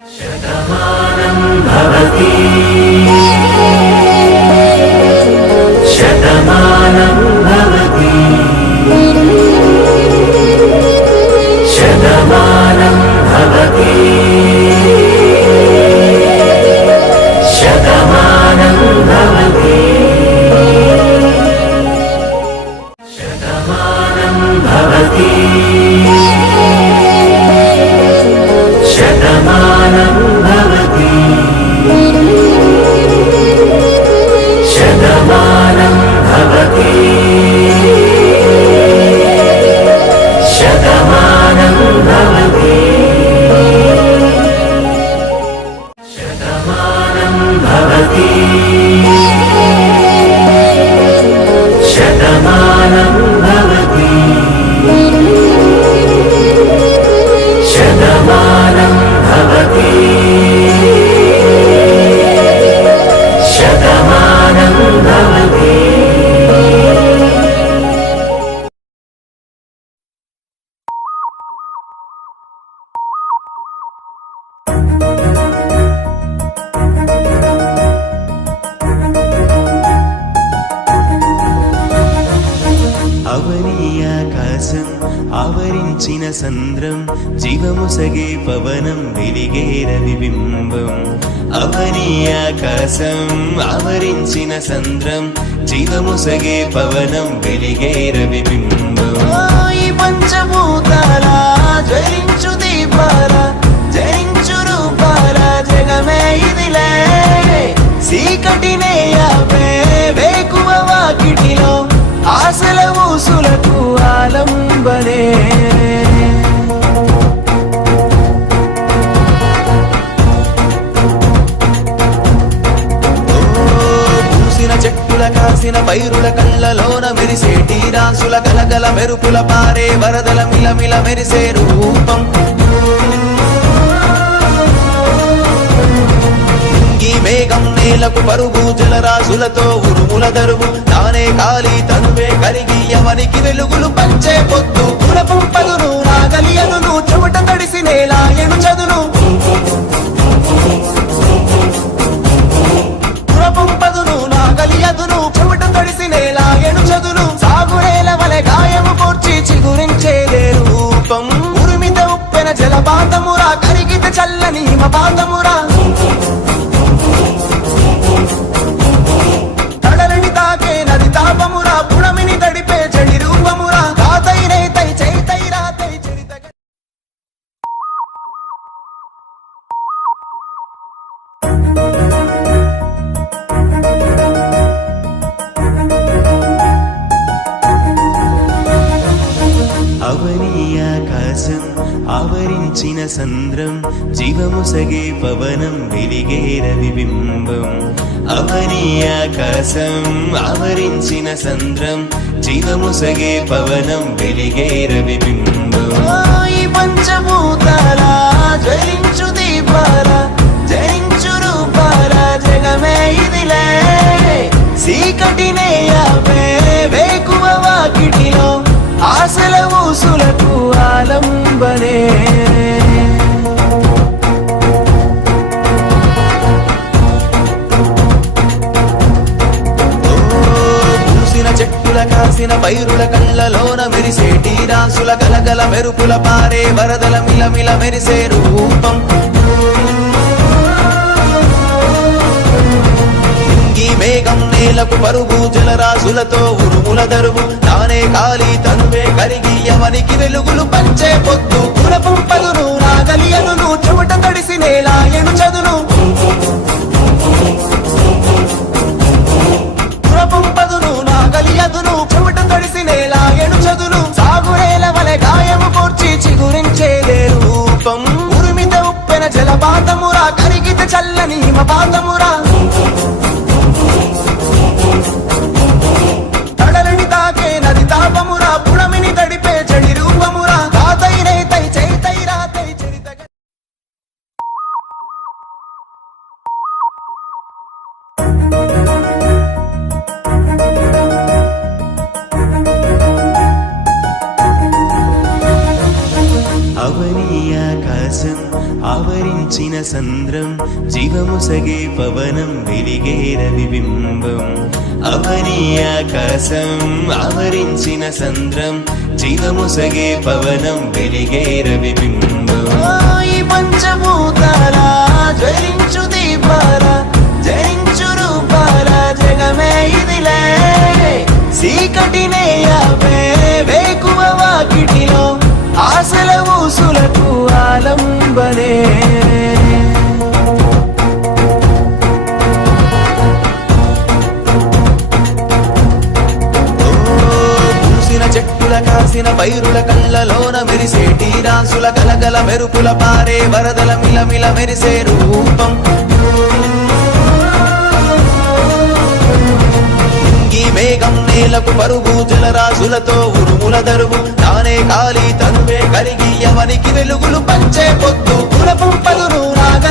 शतमानं भवति शतमानं भवति शतमानं भवति शतमानं भवति शतमानं भवति शतमानं भवति शतमानं भवति शतमानं भवति शतमानं भवति शतमानं भवति शतमानं भवति शतमानं भवति అవనీయాకాశం ఆవరించిన సంద్రం జీవముసగే పవనం వెలిగేర విబింబం అవనీయాకాశం ఆవరించిన సంద్రం జీవముసగే పవనం వెలిగేర విబింబం ఈ పంచభూతాల జ్వలించు దీపాల జయించు రూపాల జగమే ఇదిలే సీకటినే యాపే వేకువ వాకిటిలో ఆశల ఊసులకు ఆలంబనే పూసిన చెట్టుల కాసిన పైరుల కళ్ళలోన మెరిసేటి రాసుల గలగల మెరుపుల పారే వరదల మిలమిల మెరిసే రూపం ఈ మేఘం నేలకు పరుగు జలరాశులతో ఉరుముల దరువు తానే కాలి తనువే కరిగి ఎవనికి వెలుగులు పంచే పొద్దు కులపం పదును నాగలియను చెమట తడిసి నేలాయను చదును కులపం పదును నాగలియదును చెమట తడిసి నేలాయను చదును సాగునేల వలె గాయము కోర్చి చిగురించేదే రూపం ఉరిమిత ఉప్పెన జలపాతమురా కరిగిత చల్లని హిమపాతమురా తడలని తాకే నది తాపమురా పుడమిని తడిపే చెడి రూపమురా కాతై రేతై చైతై రాతై చరిత అవనీయాకాశం ఆవరించిన సంద్రం జీవముసగే పవనం వెలిగేర విబింబం అవనీయాకాశం ఆవరించిన సంద్రం జీవముసగే పవనం వెలిగేర విబింబం ఈ పంచభూతాల జ్వలించు దీపాల జయించు రూపాల జగమే ఇదిలే సీకటినే యాపే వేకువ వాకిటిలో ఆశల ఊసులకు ఆలంబనే పూసిన చెట్టుల కాసిన పైరుల కళ్ళలోన మెరిసేటి రాసుల గలగల మెరుపుల పారే వరదల మిలమిల మెరిసే రూపం ఈ మేఘం నేలకు పరుగు జలరాశులతో ఉరుముల దరువు తానే కాలి తనువే కరిగి ఎవనికి వెలుగులు పంచే పొద్దు కులపం పదును నాగలియను చెమట తడిసి నేలాయను చదును కులపం పదును నాగలియదును చెమట తడిసి నేలాయను చదును సాగునేల వలె గాయము కోర్చి చిగురించేదే రూపం ఉరిమిత ఉప్పెన జలపాతమురా కరిగిత చల్లని హిమపాతమురా తడలని తాకే నది తాపమురా పుడమిని తడిపే చెడి రూపమురా కాతై రేతై చైతై రాతై చరిత అవనీయాకాశం ఆవరించిన సంద్రం జీవముసగే పవనం వెలిగే రవిబింబం అవని ఆకాశం ఆవరించిన సంద్రం జీవముసగే పవనం వెలిగే రవిబింబం ఈ పంచభూతాల జ్వలించు దీపాల జయించు రూపాల జగమే ఇదిలే చీకటినే యావే వేకువ వాకిటిలో ఆశల ఊసులకు ఆలంబనే పూసిన చెట్టుల కాసిన పైరుల కళ్ళలోన మెరిసేటి రాసుల గలగల మెరుపుల పారే వరదల మిలమిల మెరిసే రూపం ఈ మేఘం నేలకు పరుగు జలరాశులతో ఉరుముల దరువు తానే కాలి తనువే కరిగి ఎవనికి వెలుగులు పంచే పొద్దు పులపంపదును రాగ